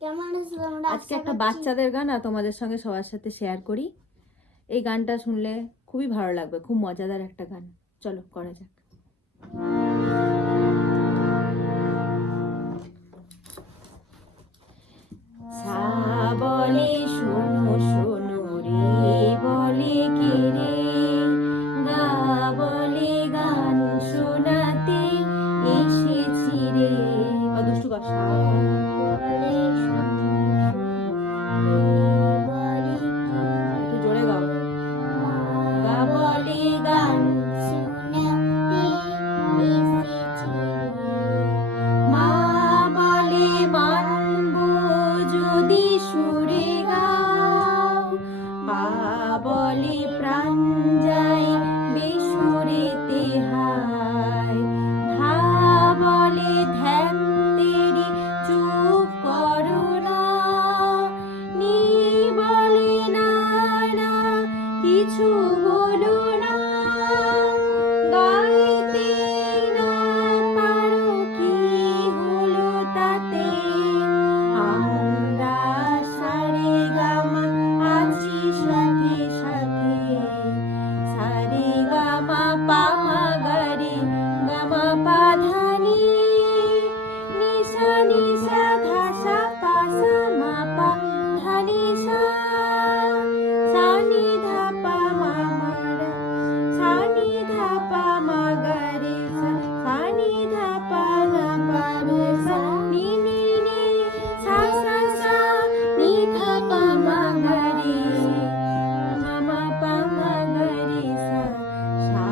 আজকে একটা বাচ্চাদের গান আর তোমাদের সঙ্গে সবার সাথে শেয়ার করি। এই গানটা শুনলে খুবই ভালো লাগবে, খুব মজাদার একটা গান। চলো করা যাক। সা বলে শোনো শোনো রে বলে কে রে, গা বলে গান শোনাতে এসেছি রে। দুষ্টু গা। সা বলে একটু জোরে গাও। গা বলে গান শোনাতে এসেছি রে, মা বলে মানবো যদি সুরে গাও, পা বলে প্রাণ যায় বেসুরেতে হায়, ধা বলে ধ্যান তেরি চুপ করো না, নি বলে না না কিছু বলো না, গাইতে না পারো কি হলো তাতে, আমরা সারে গামা আছি সাথে সাথে, সারে গামা পামা গারে গামা পাধানি, নিশা নিশা ধাসা পাসা মাপা ধানি সা, সানি ধাপা মামারা, সানি ধাপা মাগারে সা, সানি ধাপা ধাপা রে সা, নি নি নি সা সা সা, নি ধাপা মাগারে মামা পা মাগারে সা। সা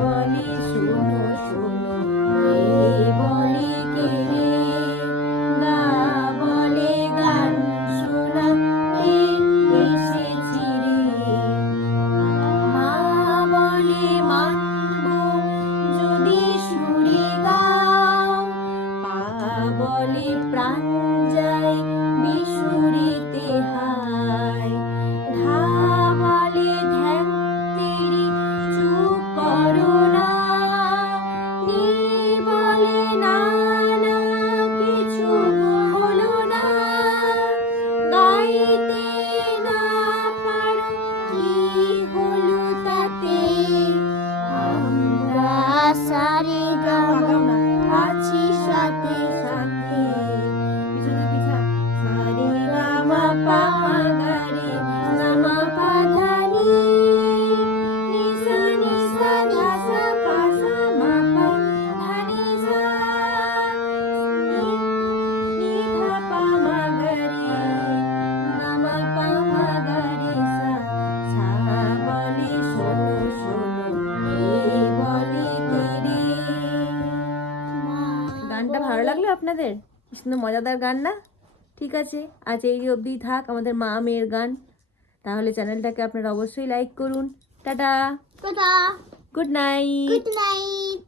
বলে শোনো শোনো রে বলে কে রে, গা বলে গান শোনাতে এসেছি রে, মা বলে মানবো যদি সুরে গাও, পা বলে প্রাণ যায় বেসুরেতে হায়, ধা বলে ধ্যান তেরি চুপ করো না, নি বলে না না কিছু বলো না, গাইতে না পারো কি হলো তাতে, আমরা সারে গামা আছি সাথে সাথে, পিছনে পিছা, সারে গামা পামা গারে গামা পাধানি, নিসা নিসা ধাসা পাসা মাপা ধানি সা, নি ধাপা মাগারে গামা পামা গারে সা। সা বলে শোনো শোনো রে বলে কে রে। গানটা ভালো লাগলো আপনাদের? কি সুন্দর মজাদার গান না? ঠিক আছে, আজ এই অবধি থাক আমাদের মা মেয়ের গান। তাহলে চ্যানেলটাকে আপনারা অবশ্যই লাইক করুন। Tata, tata, good night. Good night.